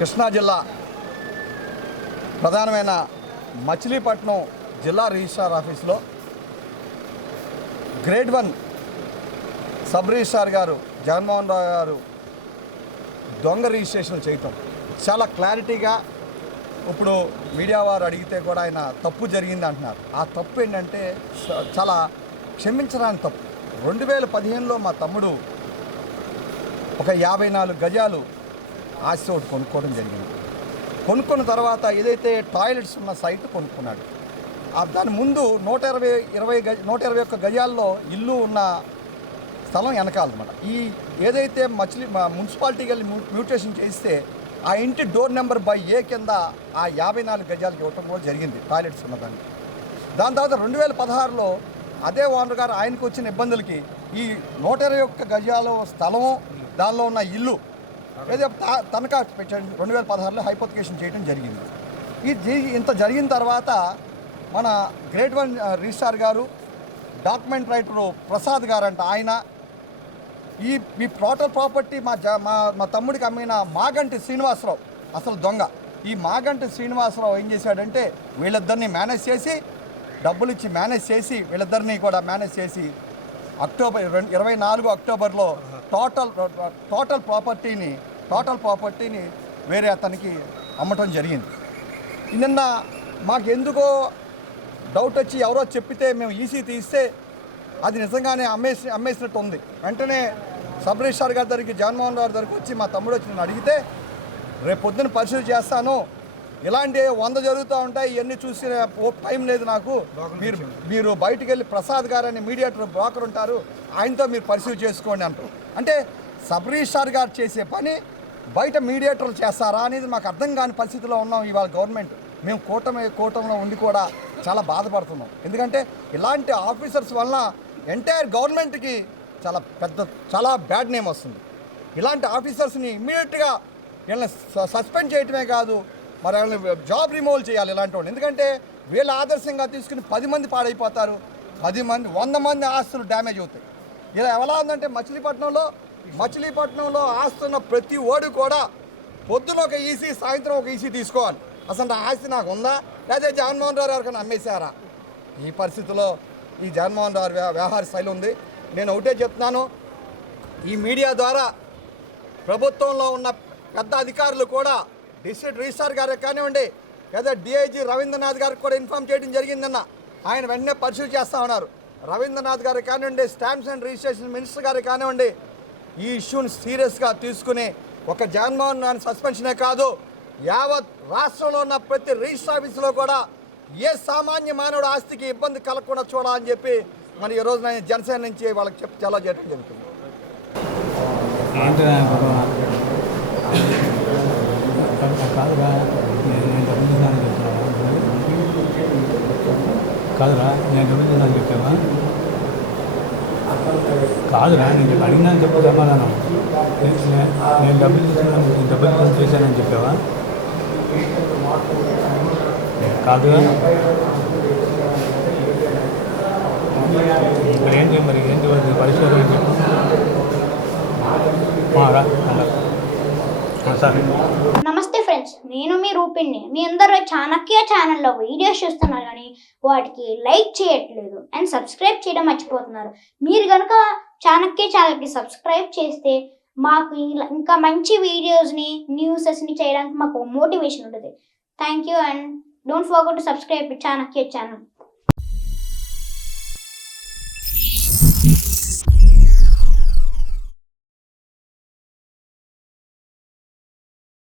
కృష్ణా జిల్లా ప్రధానమైన మచిలీపట్నం జిల్లా రిజిస్ట్రార్ ఆఫీస్లో గ్రేడ్ 1 సబ్ రిజిస్ట్రార్ గారు జగన్మోహన్ రావు గారు దొంగ రిజిస్ట్రేషన్ చేయటం చాలా క్లారిటీగా ఇప్పుడు మీడియా వారు అడిగితే కూడా ఆయన తప్పు జరిగింది అంటున్నారు. ఆ తప్పు ఏంటంటే చాలా క్షమించడానికి తప్పు. 2015లో మా తమ్ముడు ఒక 54 గజాలు ఆస్తి ఒకటి కొనుక్కోవడం జరిగింది. కొనుక్కున్న తర్వాత ఏదైతే టాయిలెట్స్ ఉన్న సైట్ కొనుక్కున్నాడు. దాని ముందు 121 గజాల్లో ఇల్లు ఉన్న స్థలం వెనకాలన్నమాట. ఈ ఏదైతే మున్సిపాలిటీకి వెళ్ళి మ్యూటేషన్ చేస్తే ఆ ఇంటి డోర్ నెంబర్ బై ఏ కింద ఆ 54 గజాలకి ఇవ్వటం కూడా జరిగింది టాయిలెట్స్ ఉన్నదాన్ని. దాని తర్వాత 2016లో అదే ఓనర్ గారు ఆయనకు వచ్చిన ఇబ్బందులకి ఈ 121 గజాల స్థలము దానిలో ఉన్న ఇల్లు ఏదో తనఖా పెట్టాడు. 2016లో హైపోతికేషన్ చేయడం జరిగింది. ఇంత జరిగిన తర్వాత మన గ్రేడ్ 1 రిజిస్ట్రార్ గారు డాక్యుమెంట్ రైటరు ప్రసాద్ గారు అంట ఆయన ఈ టోటల్ ప్రాపర్టీ మా తమ్ముడికి అమ్మిన మాగంటి శ్రీనివాసరావు అసలు దొంగ. ఈ మాగంటి శ్రీనివాసరావు ఏం చేశాడంటే వీళ్ళిద్దరిని మేనేజ్ చేసి డబ్బులు ఇచ్చి మేనేజ్ చేసి వీళ్ళిద్దరిని కూడా మేనేజ్ చేసి 24 అక్టోబర్లో టోటల్ ప్రాపర్టీని వేరే అతనికి అమ్మటం జరిగింది. నిన్న మాకెందుకో డౌట్ వచ్చి ఎవరో చెప్పితే మేము ఈసీ తీస్తే అది నిజంగానే అమ్మేసినట్టు ఉంది. వెంటనే సబ్ రిజిస్ట్రార్ గారి దగ్గరికి జగన్మోహన్ రావు దగ్గరికి వచ్చి మా తమ్ముడు వచ్చి నేను అడిగితే రేపు పొద్దున్న పరిశీలన చేస్తాను, ఇలాంటి 100 జరుగుతూ ఉంటాయి, ఇవన్నీ చూసి టైం లేదు నాకు, మీరు బయటికి వెళ్ళి ప్రసాద్ గారు అని మీడియేటర్ బ్రోకర్ ఉంటారు ఆయనతో మీరు పరిశీలన చేసుకోండి అంటారు. అంటే సబ్ రిజిస్ట్రార్ గారు చేసే పని బయట మీడియేటర్లు చేస్తారా అనేది మాకు అర్థం కాని పరిస్థితిలో ఉన్నాం ఇవాళ గవర్నమెంట్. మేము కూటమిలో ఉండి కూడా చాలా బాధపడుతున్నాం. ఎందుకంటే ఇలాంటి ఆఫీసర్స్ వలన ఎంటైర్ గవర్నమెంట్కి చాలా బ్యాడ్ నేమ్ వస్తుంది. ఇలాంటి ఆఫీసర్స్ని ఇమ్మీడియట్గా వీళ్ళని సస్పెండ్ చేయటమే కాదు, మరి వాళ్ళని జాబ్ రిమూవల్ చేయాలి ఇలాంటి వాళ్ళు. ఎందుకంటే వీళ్ళ ఆదర్శంగా తీసుకుని 10 మంది పాడైపోతారు, 100 మంది ఆస్తులు డ్యామేజ్ అవుతాయి. ఇలా ఎలా ఉందంటే మచిలీపట్నంలో ఆస్తున్న ప్రతి ఓడు కూడా పొద్దున ఒక ఈసీ సాయంత్రం ఒక ఈసీ తీసుకోవాలి. అసలు ఆ ఆస్తి నాకు ఉందా లేదా జగన్మోహన్ రావు గారికన్నా అమ్మేశారా? ఈ పరిస్థితిలో ఈ జగన్మోహన్ రావు వ్యవహార శైలి ఉంది. నేను ఒకటే చెప్తున్నాను, ఈ మీడియా ద్వారా ప్రభుత్వంలో ఉన్న పెద్ద అధికారులు కూడా డిస్ట్రిక్ట్ రిజిస్ట్రార్ గారికి కానివ్వండి లేదా డిఐజీ రవీంద్రనాథ్ గారికి కూడా ఇన్ఫామ్ చేయడం జరిగిందన్న. ఆయన వెంటనే పరిశీలన చేస్తూ ఉన్నారు. రవీంద్రనాథ్ గారికి కానివ్వండి, స్టాంప్స్ అండ్ రిజిస్ట్రేషన్ మినిస్టర్ గారికి కానివ్వండి, ఈ ఇష్యూని సీరియస్గా తీసుకుని ఒక జగన్మోహన్ రావు సస్పెన్షనే కాదు, యావత్ రాష్ట్రంలో ఉన్న ప్రతి రిజిస్టర్ ఆఫీసులో కూడా ఏ సామాన్య మానవుడు ఆస్తికి ఇబ్బంది కలగకుండా చూడాలని చెప్పి మరి ఈ రోజు నేను జనసేన నుంచి వాళ్ళకి చాలా చేయడం జరుగుతుంది. కాదురా నేను డబ్బులు చేశాను చెప్పావా? కాదురా నేను అడిగినా చెప్పు సమాధానం. నేను డబ్బులు చేశానని చెప్పావా? కాదుగా ఇప్పుడు ఏంటి మరి ఏంటి పరిస్థితి ఏంటి చెప్పు. నమస్తే ఫ్రెండ్స్, నేను మీ రూపిణ్ణి. మీ అందరూ చాణక్య ఛానల్లో వీడియోస్ చూస్తున్నారు కానీ వాటికి లైక్ చేయట్లేదు అండ్ సబ్స్క్రైబ్ చేయడం మర్చిపోతున్నారు. మీరు కనుక చాణక్య ఛానల్కి సబ్స్క్రైబ్ చేస్తే మాకు ఇంకా మంచి వీడియోస్ని న్యూసెస్ని చేయడానికి మాకు మోటివేషన్ ఉంటుంది. Thank you and don't forget to subscribe Chanakya channel.